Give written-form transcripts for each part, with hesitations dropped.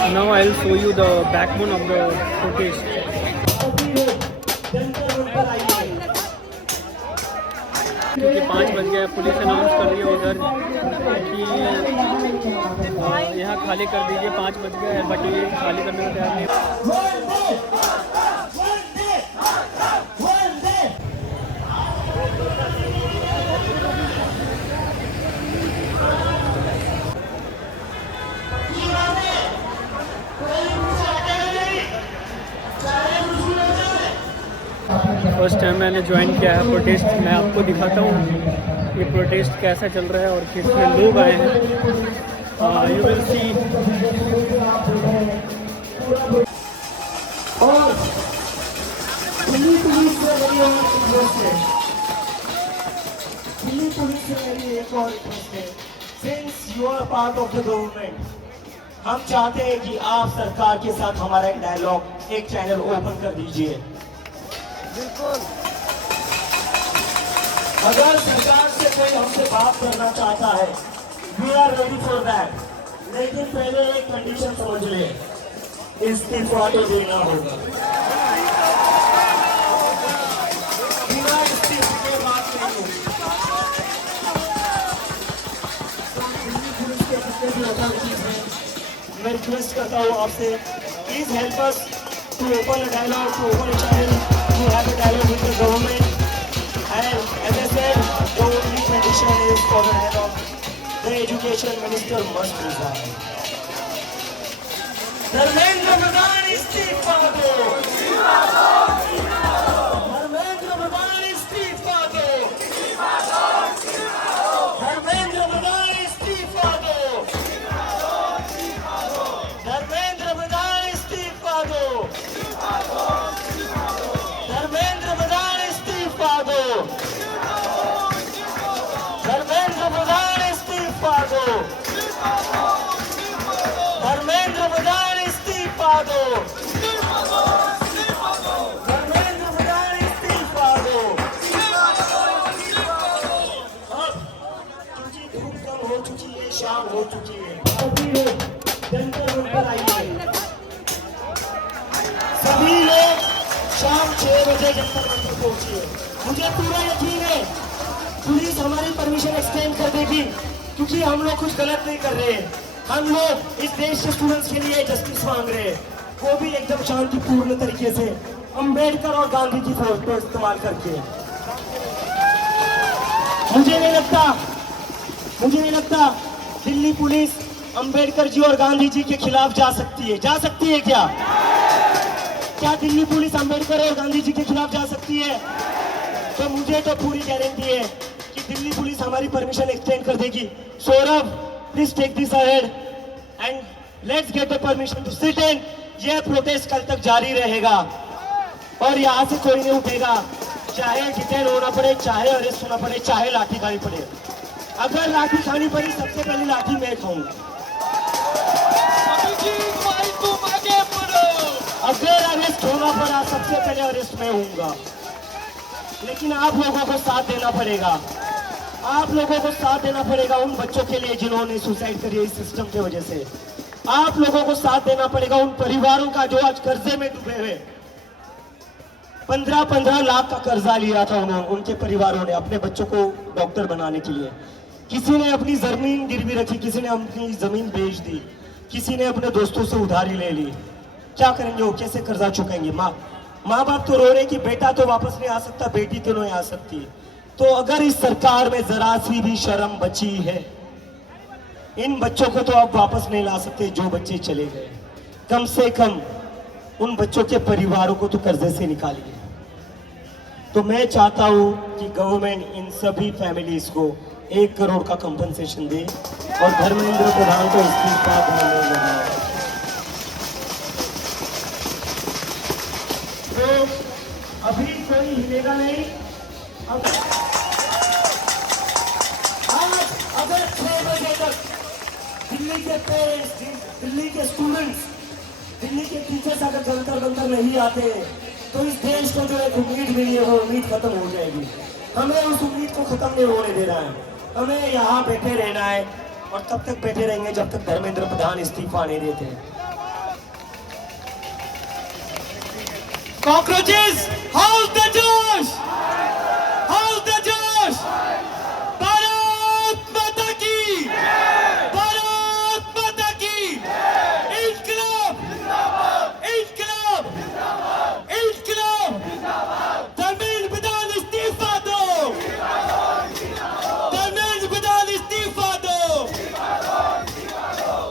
Now I'll show you the backbone of the protest. क्योंकि 5 बज गया, पुलिस अनाउंस कर रही है उधर कि यहाँ खाली कर दीजिए, 5 बज गया है, बट ये खाली करने को तैयार नहीं। फर्स्ट टाइम मैंने ज्वाइन किया है प्रोटेस्ट। मैं आपको दिखाता हूँ ये प्रोटेस्ट कैसा चल रहा है और कितने लोग आए हैं। You will see. और दिल्ली पुलिस से मेरी एक और रिक्वेस्ट है, since you are part of the government, हम चाहते हैं कि आप सरकार के साथ हमारा एक डायलॉग, एक चैनल ओपन कर दीजिए। बिल्कुल, अगर सरकार से कोई हमसे बात करना चाहता है, we are ready for that, लेकिन पहले एक कंडीशन समझ ले, इस्तीफा तो देना होगा। बिना इस्तीफे के बात नहीं होगी। दिल्ली पुलिस के जितने भी अथॉरिटीज हैं, मैं रिक्वेस्ट करता हूँ आपसे, please help us to open a dialogue, to open a channel, to have a dialogue with the government, and as I said, the only condition is for the head of the education minister must resign. Dharmendra Pradhan इस्तीफा दो। धर्मेंद्र प्रधान इस्तीफा दो। धर्मेंद्र प्रधान इस्तीफा दो। धर्मेंद्र प्रधान इस्तीफा दो। धर्मेंद्र प्रधान इस्तीफा दो। धर्मेंद्र प्रधान इस्तीफा दो। धर्मेंद्र प्रधान इस्तीफा दो। धर्मेंद्र प्रधान इस्तीफा दो। अब क्योंकि धूप कम हो चुकी है, शाम हो चुकी है, सभी लोग जंतर मंतर आइए। सभी लोग शाम 6 बजे जंतर मंतर पहुंचिए। मुझे पूरा यकीन है पुलिस हमारी परमिशन एक्सटेंड कर देगी, क्योंकि हम लोग कुछ गलत नहीं कर रहे हैं। हम लोग इस देश के स्टूडेंट्स के लिए जस्टिस मांग रहे हैं, वो भी एकदम शांतिपूर्ण तरीके से, अंबेडकर और गांधी की फोटो को इस्तेमाल करके। मुझे नहीं लगता दिल्ली पुलिस अंबेडकर जी और गांधी जी के खिलाफ जा सकती है। जा सकती है क्या? क्या दिल्ली पुलिस अंबेडकर और गांधी जी के खिलाफ जा सकती है? तो मुझे तो पूरी गारंटी है कि दिल्ली पुलिस हमारी परमिशन एक्सटेंड कर देगी। Saurabh, please take this ahead and let's get the permission to sit in. यह प्रोटेस्ट कल तक जारी रहेगा और यहाँ से कोई नहीं उठेगा, चाहे डिटेन होना पड़े, चाहे अरेस्ट होना पड़े, चाहे लाठी खानी पड़े। अगर लाठी खानी पड़ी, सबसे पहली लाठी मैं खाऊंगा। अगर अरेस्ट होना पड़ा, सबसे पहले अरेस्ट मैं होऊंगा। लेकिन आप लोगों को साथ देना पड़ेगा। आप लोगों को साथ देना पड़ेगा उन बच्चों के लिए जिन्होंने सुसाइड करी इस सिस्टम की वजह से। आप लोगों को साथ देना पड़ेगा उन परिवारों का जो आज कर्जे में डूबे हुए। 15-15 लाख का कर्जा लिया था उन्होंने, उनके परिवारों ने, अपने बच्चों को डॉक्टर बनाने के लिए। किसी ने अपनी जमीन गिरवी रखी, किसी ने अपनी जमीन बेच दी, किसी ने अपने दोस्तों से उधारी ले ली। क्या करेंगे वो? कैसे कर्जा चुकाएंगे? माँ बाप तो रो रहे कि बेटा तो वापस नहीं आ सकता, बेटी तो नहीं आ सकती। तो अगर इस सरकार में जरा सी भी शर्म बची है, इन बच्चों को तो आप वापस नहीं ला सकते जो बच्चे चले गए। कम से कम उन बच्चों के परिवारों को तो कर्जे से निकालिए। तो मैं चाहता हूं कि गवर्नमेंट इन सभी फैमिलीज को 1 करोड़ का कंपनसेशन दे और धर्मेंद्र प्रधान को इस्तीफा देने लगा। तो अभी कोई हिलेगा नहीं। आज अगर 6 बजे तक दिल्ली के पेरेंट्स, दिल्ली के स्टूडेंट्स, दिल्ली के टीचर्स अगर जंतर मंतर नहीं आते तो इस देश को जो एक उम्मीद मिली है वो उम्मीद खत्म हो जाएगी। हमें उस उम्मीद को खत्म नहीं होने देना है। हमें यहाँ बैठे रहना है और तब तक बैठे रहेंगे जब तक धर्मेंद्र प्रधान इस्तीफा नहीं देते। Cockroaches, how's the Josh? How's the Josh? Bharat माता की, भारत माता की, इनकलाब, इनकलाब, इनकलाब, धर्मेंद्र प्रधान इस्तीफा दो, धर्मेंद्र प्रधान इस्तीफा दो,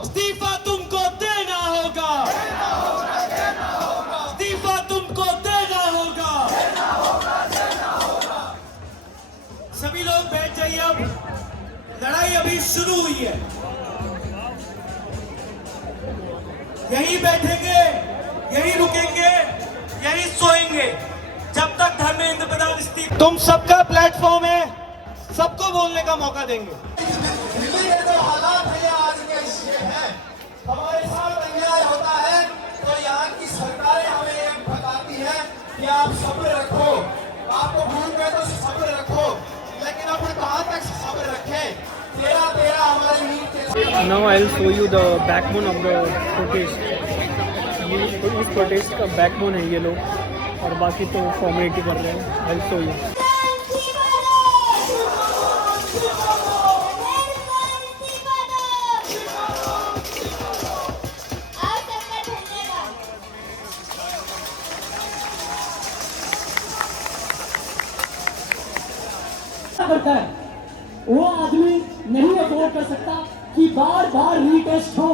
इस्तीफा तुमको देना होगा, इस्तीफा तुमको देना होगा। सभी लोग बैठ जाइए, अब लड़ाई अभी शुरू हुई है। यही बैठेंगे, यही रुकेंगे, यही सोएंगे जब तक धर्मेंद्र प्रधान इस्तीफा। तुम सबका प्लेटफॉर्म है, सबको बोलने का मौका देंगे। ये जो हालात है ये आज के ये है, हमारे साथ अन्याय होता है तो यहाँ की सरकारें हमें ये बताती है कि आप सब्र रखो, आपको भूल गए तो सब्र रखो, लेकिन अब कहाँ तक सब्र रखें? तेरा तेरा हमारे नींद के Now I'll show you the backbone of the protest. ये इस protest का backbone है ये लोग, और बाकी तो formality कर रहे हैं। I'll show you. करता है वो आदमी नहीं अफोर्ड कर सकता कि बार बार रीटेस्ट हो।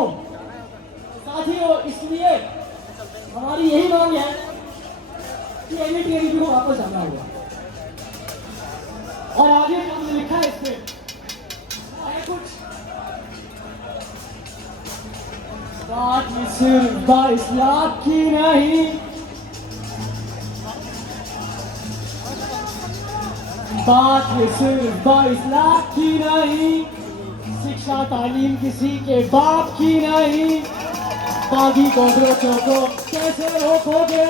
साथियों, इसलिए हमारी यही मांग है कि एनडीटीवी को वापस आना होगा। और आगे हमने लिखा है इसमें कुछ बात में सिर्फ 22 लाख की नहीं, बात ये सिर्फ 22 लाख की नहीं, शिक्षा तालीम किसी के बाप की नहीं। बागी कॉकरोचों को कैसे रोकोगे?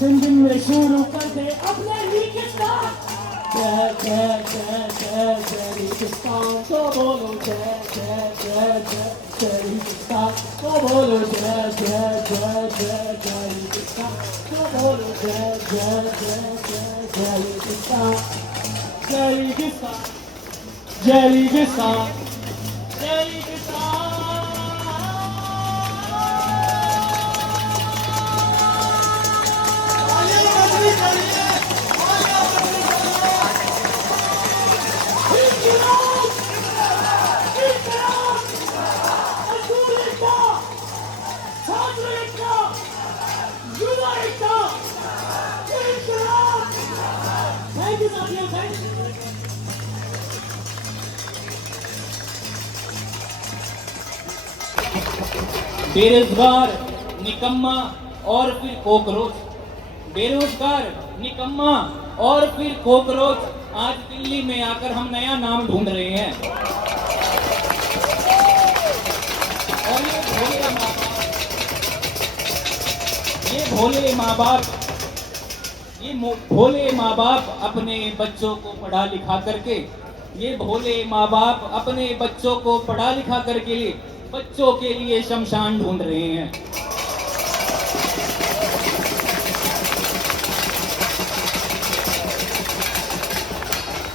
दिन दिन में शुरू कर दे अपने रीगिस्तान। जय जय जय जय जय रीगिस्तान तो बोलो, जय जय जय जय जय रीगिस्तान तो बोलो, जय जय जय जय जय रीगिस्तान तो बोलो, जय जय जय जय जय रीगिस्तान, जय रीगिस्तान, जय रीगिस्तान, जय रीगिस्तान। बेरोजगार, निकम्मा और फिर कॉकरोच, बेरोजगार, निकम्मा और फिर कॉकरोच। आज दिल्ली में आकर हम नया नाम ढूंढ रहे हैं। और ये भोले माँ बाप अपने बच्चों को पढ़ा लिखा करके, ये भोले माँ बाप अपने बच्चों को पढ़ा लिखा करके बच्चों के लिए शमशान ढूंढ रहे हैं।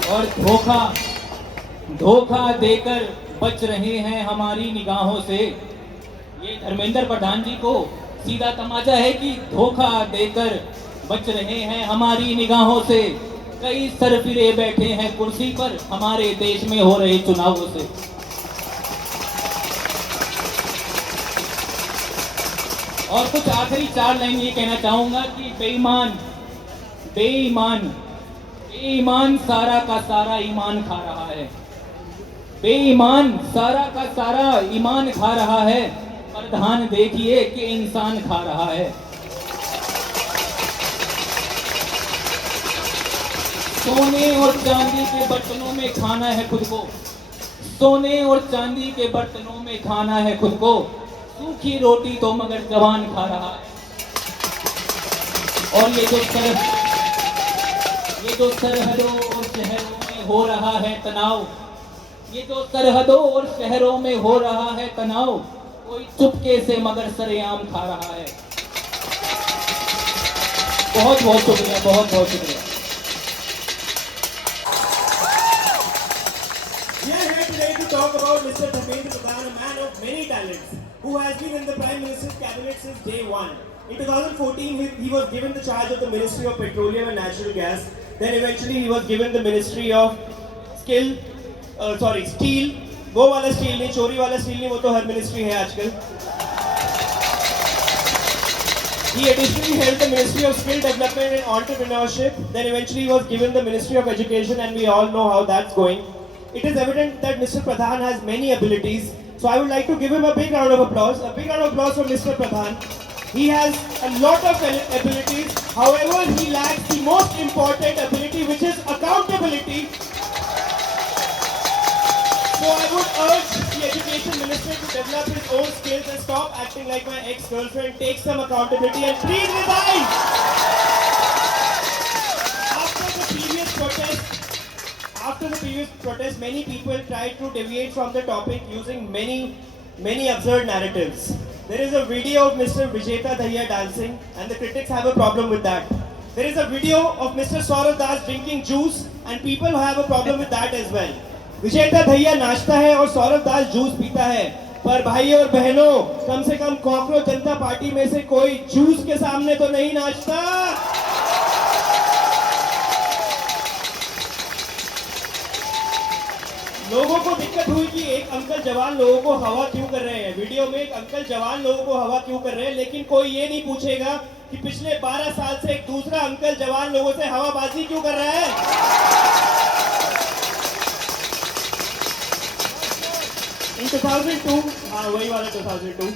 और धोखा देकर बच रहे हैं हमारी निगाहों से। ये धर्मेंद्र प्रधान जी को सीधा तमाचा है कि धोखा देकर बच रहे हैं हमारी निगाहों से। कई सरफिरे बैठे हैं कुर्सी पर हमारे देश में हो रहे चुनावों से। और कुछ आखिरी 4 लाइन ये कहना चाहूंगा कि बेईमान सारा का सारा ईमान खा रहा है। बेईमान सारा का सारा ईमान खा रहा है। प्रधान देखिए कि इंसान खा रहा है। सोने और चांदी के बर्तनों में खाना है खुद को। सोने और चांदी के बर्तनों में खाना है खुद को। सूखी रोटी तो मगर जवान खा रहा है। और ये जो सरहदों और शहरों में हो रहा है तनाव, ये जो सरहदों और शहरों में हो रहा है तनाव, कोई चुपके से मगर सरेआम खा रहा है। बहुत बहुत शुक्रिया, बहुत बहुत शुक्रिया। We are here today to talk about Mr. Dharmendra Pradhan, a man of many talents, who has been in the Prime Minister's cabinet since day one. In 2014, he was given the charge of the Ministry of Petroleum and Natural Gas. Then eventually he was given the Ministry of Steel. वो वाला steel नहीं, चोरी वाला steel नहीं, वो तो हर ministry है आजकल. He additionally held the Ministry of Skill Development and Entrepreneurship. Then eventually he was given the Ministry of Education, and we all know how that's going. It is evident that Mr. Pradhan has many abilities. So I would like to give him a big round of applause. A big round of applause for Mr. Pradhan. He has a lot of abilities. However, he lacks the most important ability, which is accountability. So I would urge the Education Minister to develop his own skills and stop acting like my ex-girlfriend. Take some accountability and please resign. After the previous protest, many people tried to deviate from the topic using many absurd narratives. There is a video of Mr. Vijeta Dahiya dancing, and the critics have a problem with that. There is a video of Mr. Saurav Das drinking juice, and people have a problem with that as well. Vijeta Dahiya नाचता है और सौरभ दास juice पीता है, पर भाई और बहनों, कम से कम कॉकरोच जनता पार्टी में से कोई जूस के सामने तो नहीं नाचता. लोगों को दिक्कत हुई कि एक अंकल जवान लोगों को हवा क्यों कर रहे हैं. वीडियो में एक अंकल जवान लोगों को हवा क्यों कर रहे हैं, लेकिन कोई ये नहीं पूछेगा कि पिछले 12 साल से एक दूसरा अंकल जवान लोगों से हवाबाजी क्यों कर रहा है. In 2002, वही वाला 2002,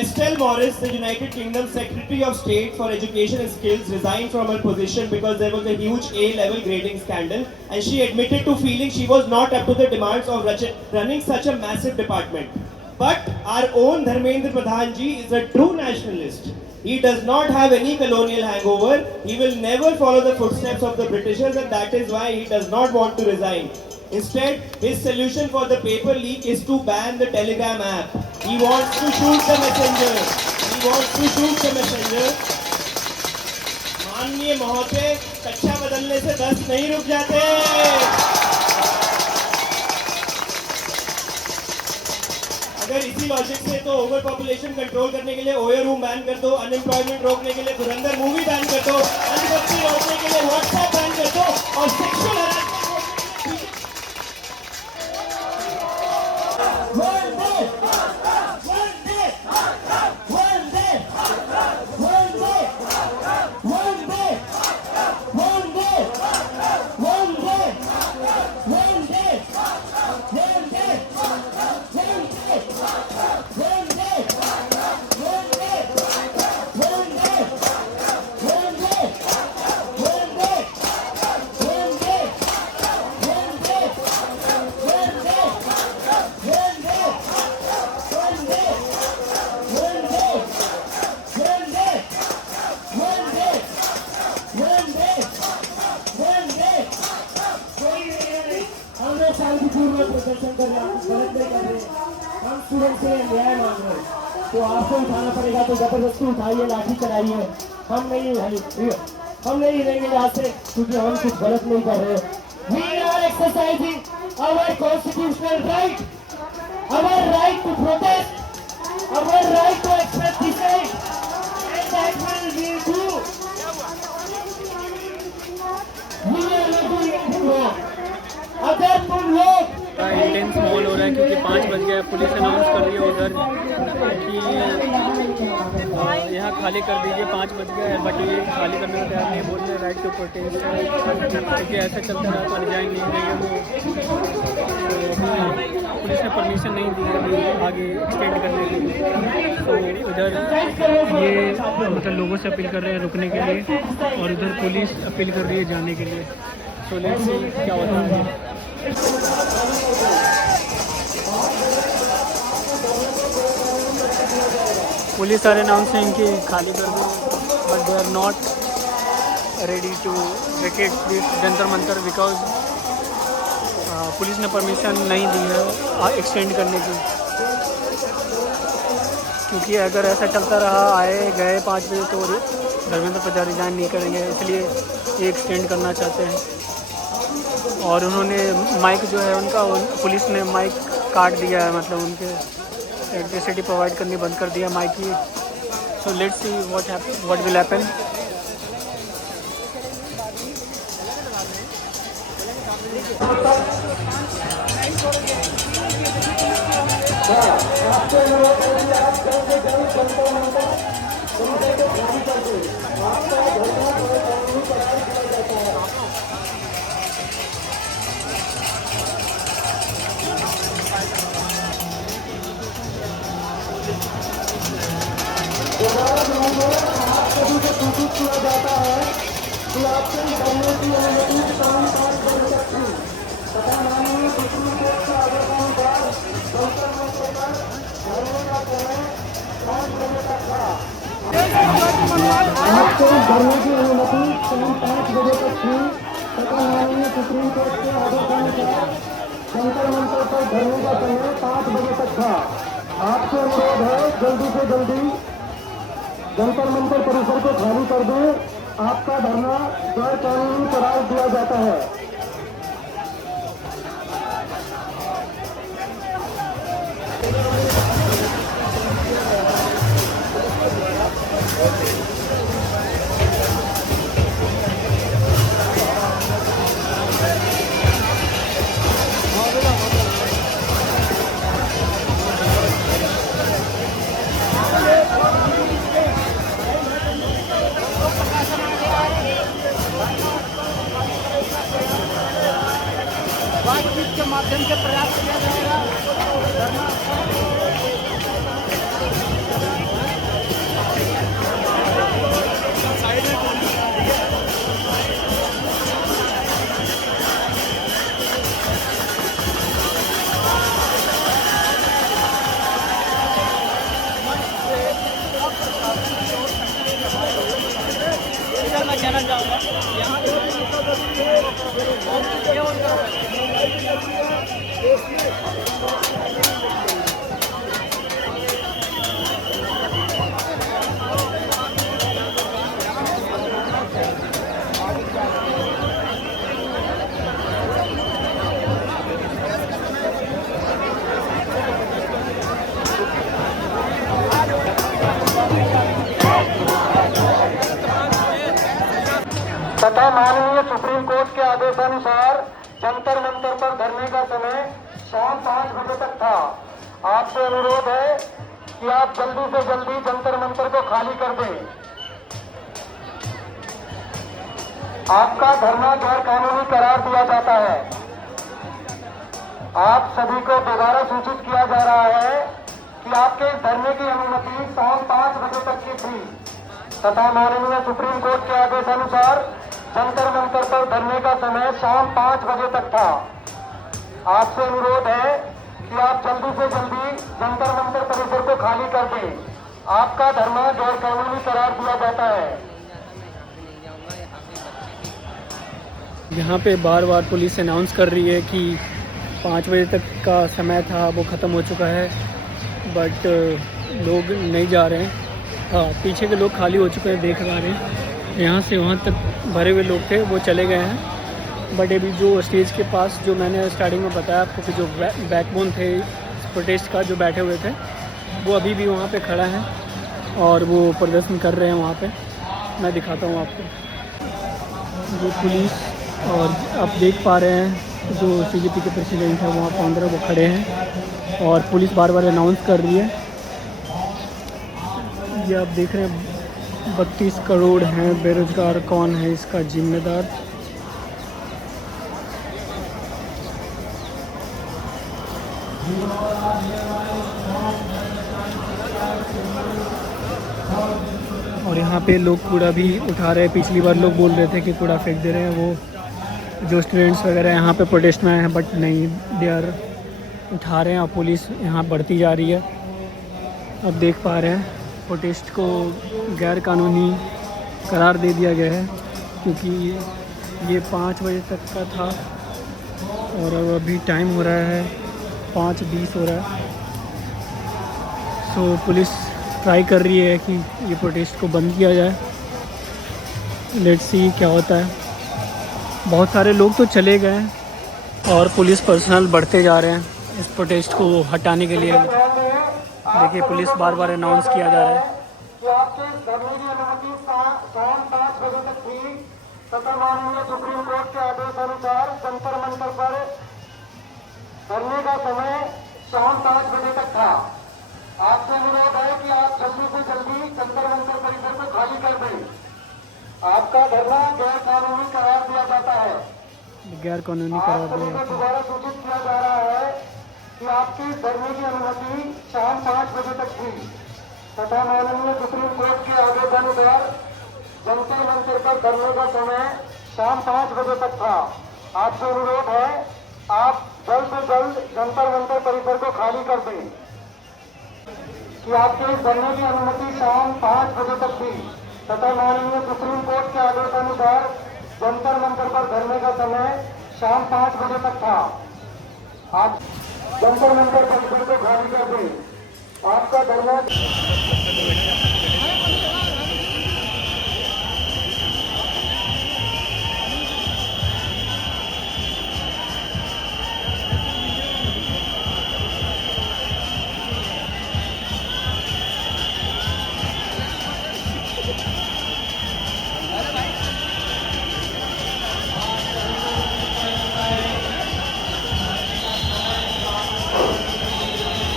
Estelle Morris, the United Kingdom Secretary of State for Education and Skills, resigned from her position because there was a huge A-level grading scandal, and she admitted to feeling she was not up to the demands of running such a massive department. But our own Dharmendra Pradhan ji is a true nationalist. He does not have any colonial hangover. He will never follow the footsteps of the Britishers, and that is why he does not want to resign. Instead, his solution for the paper leak is to ban the Telegram app. He wants to shoot the messenger. He wants to shoot the messenger. माननीय महोदय, कक्षा बदलने से 10 नहीं रुक जाते. अगर इसी लॉजिक से तो ओवर पॉपुलेशन कंट्रोल करने के लिए ओयो रूम बैन कर दो, अनएम्प्लॉयमेंट रोकने के लिए धुरंधर मूवी बैन कर दो, अंधभक्ति रोकने के लिए व्हाट्सएप बैन कर दो, और सेक्सुअल हरासमेंट प्रदर्शन कर रहे हैं, गलत नहीं कर रहे. हम स्टूडेंट से न्याय मांग रहे हैं, तो आपको उठाना पड़ेगा. तो जबरदस्ती उठाइए, लाठी चलाइए. हम नहीं हिलेंगे यहाँ से, क्योंकि हम कुछ गलत नहीं कर रहे. We are exercising our constitutional right, our right to protest, our right to express dissent, and that will we do. We are not doing anything wrong. अगर तुम लोग इंटेंस मॉल हो रहा है क्योंकि 5 बज गया. पुलिस अनाउंस कर रही है उधर कि यहाँ खाली कर दीजिए, 5 बज गया है. बट ये खाली करने को तैयार नहीं, बोल रहे राइट टू प्रोटेस्ट, क्योंकि ऐसा चलता रहा तो रिजाइन नहीं देंगे वो. पुलिस ने परमिशन नहीं दी है आगे एक्सटेंड करने के लिए. तो उधर ये मतलब लोगों से अपील कर रहे हैं रुकने के लिए, और उधर पुलिस अपील कर रही है जाने के लिए. तो लेट्स सी क्या होता है. पुलिस आर अनाउंसिंग कि खाली कर दो, but they are not ready to vacate this Jantar Mantar because police ने परमिशन नहीं दी है एक्सटेंड करने की. क्योंकि अगर ऐसा चलता रहा आए गए 5 बजे तो धर्मेंद्र प्रधान रिजाइन नहीं करेंगे, इसलिए ये एक्सटेंड करना चाहते हैं। और उन्होंने माइक जो है उनका पुलिस ने माइक काट दिया है, मतलब उनके इलेक्ट्रिसिटी प्रोवाइड करनी बंद कर दिया माइक की। So let's see what will happen. आपको धरने की अनुमति शाम 5 बजे तक थी तथा माननीय सुप्रीम कोर्ट के आदेशानुसार जंतर मंतर पर धरने का समय 5 बजे तक था। आपसे अनुरोध है जल्दी से जल्दी जंतर मंतर परिसर को खाली कर दें। आपका धरना गैर कानूनी करार दिया जाता है। बातचीत के माध्यम से प्रयास किया जाएगा। मैं कहना चाहूँगा यहाँ तथा माननीय सुप्रीम कोर्ट के आदेशानुसार जंतर मंतर पर धरने का समय शाम 5 बजे तक था। आपसे अनुरोध है कि आप जल्दी से जल्दी जंतर मंतर को खाली कर दें। आपका धरना गैर कानूनी करार दिया जाता है। आप सभी को दोबारा सूचित किया जा रहा है कि आपके इस धरने की अनुमति शाम 5 बजे तक की थी तथा माननीय सुप्रीम कोर्ट के आदेशानुसार जंतर मंतर पर धरने का समय शाम 5 बजे तक था। आपसे अनुरोध है कि आप जल्दी से जल्दी जंतर मंतर परिसर को खाली कर दें। आपका धरना गैर कानूनी करार दिया जाता है। यहाँ पे बार बार पुलिस अनाउंस कर रही है कि 5 बजे तक का समय था, वो ख़त्म हो चुका है, बट लोग नहीं जा रहे हैं। हाँ, पीछे के लोग खाली हो चुके हैं, देख पा रहे हैं। यहाँ से वहाँ तक भरे हुए लोग थे, वो चले गए हैं। बट अभी जो स्टेज के पास, जो मैंने स्टार्टिंग में बताया आपको कि जो बैकबोन थे प्रोटेस्ट का, जो बैठे हुए थे, वो अभी भी वहाँ पे खड़ा है और वो प्रदर्शन कर रहे हैं वहाँ पे। मैं दिखाता हूँ आपको ये पुलिस, और आप देख पा रहे हैं जो CJP के प्रेसिडेंट है वहाँ पर अंदर वो खड़े हैं और पुलिस बार बार अनाउंस कर रही है। ये आप देख रहे हैं 32 करोड़ हैं बेरोजगार, कौन है इसका जिम्मेदार। और यहाँ पे लोग कूड़ा भी उठा रहे हैं। पिछली बार लोग बोल रहे थे कि कूड़ा फेंक दे रहे हैं, वो जो स्टूडेंट्स वगैरह यहाँ पे प्रोटेस्ट में आए हैं, बट नहीं, दे आर उठा रहे हैं और पुलिस यहाँ बढ़ती जा रही है। अब देख पा रहे हैं प्रोटेस्ट को गैर कानूनी करार दे दिया गया है क्योंकि ये 5 बजे तक का था और अब अभी टाइम हो रहा है 5:20 हो रहा है। सो पुलिस ट्राई कर रही है कि ये प्रोटेस्ट को बंद किया जाए। लेट्स सी क्या होता है। बहुत सारे लोग तो चले गए हैं और पुलिस पर्सनल बढ़ते जा रहे हैं इस प्रोटेस्ट को हटाने के लिए। देखिए पुलिस बार बार अनाउंस किया जा रहा है। कि आपके धरने की अनुमति शाम 5 बजे तक थी तथा माननीय सुप्रीम कोर्ट के आदेश अनुसार जंतर मंतर पर धरने का समय शाम 5 बजे तक था। आपसे अनुरोध है कि आप जल्दी से जल्दी जंतर मंतर परिसर को खाली कर दें। आपका धरना गैर कानूनी करार दिया जाता है। गैर कानूनी आप करार सभी दिया को दोबारा सूचित किया जा रहा है कि आपकी धरने की अनुमति शाम 5 बजे तक थी तथा माननीय सुप्रीम कोर्ट के आदेशानुसार जंतर मंतर पर धरने का समय शाम 5 बजे तक था। आपसे अनुरोध है आप जल्द से जल्द जंतर मंतर परिसर को खाली कर दें। कि आपके इस धरने की अनुमति शाम 5 बजे तक थी तथा माननीय सुप्रीम कोर्ट के आदेशानुसार जंतर मंतर पर धरने का समय शाम 5 बजे तक था। आप जंतर मंतर परिसर को खाली कर दें। आपका धरना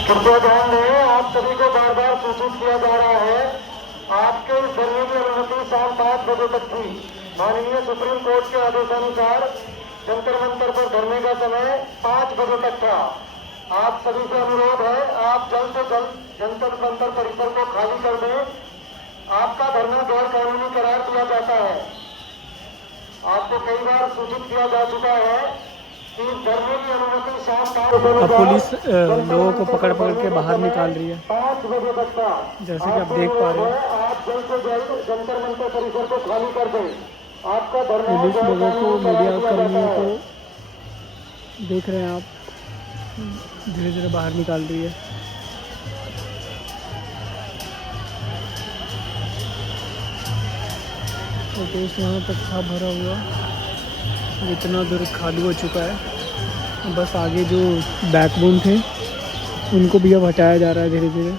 कृपया ध्यान दें, आप सभी को बार बार सूचित किया जा रहा है आपके इस धरने की अनुमति शाम 5 बजे तक थी। माननीय सुप्रीम कोर्ट के आदेशानुसार जंतर मंतर पर धरने का समय 5 बजे तक था। आप सभी से अनुरोध है आप जल्द से जल्द जंतर मंतर परिसर को खाली कर दें। आपका धरना गैर कानूनी करार दिया जाता है। आपको कई बार सूचित किया जा चुका है कि धरने की अनुमति शाम 5 अब पुलिस लोगों को पकड़ पकड़ के बाहर निकाल रही है 5 बजे तक था। जैसे कि आप देख पा रहे हैं। आप जल्द से जल्द जंतर मंतर परिसर को खाली कर दें। आपका धरना पुलिस गैर लोगों को कानूनी मीडिया करार दिया कर्मियों जाता को है। देख रहे हैं आप धीरे धीरे बाहर निकाल रही है। प्रोटेस्ट यहाँ तक था भरा हुआ, इतना दूर खाली हो चुका है। बस आगे जो बैकबोन थे उनको भी अब हटाया जा रहा है धीरे धीरे।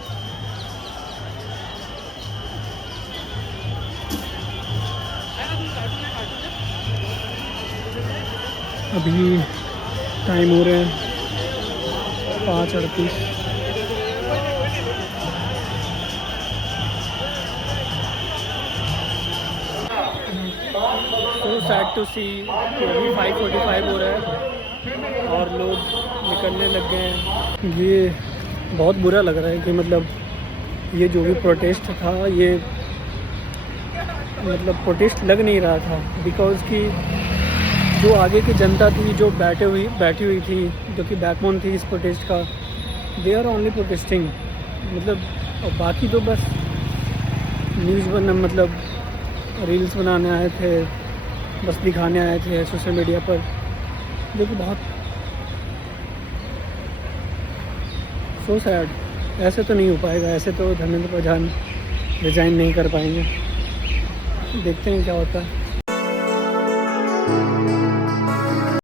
अभी टाइम हो रहे हैं 5:38। तो सैड टू सी कि अभी 5:45 हो रहा है और लोग निकलने लग गए हैं। ये बहुत बुरा लग रहा है कि मतलब ये जो भी प्रोटेस्ट था ये मतलब प्रोटेस्ट लग नहीं रहा था, बिकॉज़ कि जो आगे की जनता थी जो बैठी हुई थी, जो कि बैकबोन थी इस प्रोटेस्ट का, दे आर ओनली प्रोटेस्टिंग। मतलब और बाकी तो बस न्यूज़ मतलब रील्स बनाने आए थे, बस दिखाने आए थे सोशल मीडिया पर, जो कि बहुत सो सैड। ऐसे तो नहीं हो पाएगा, ऐसे तो धर्मेंद्र प्रधान रिजाइन नहीं कर पाएंगे। देखते हैं क्या होता है।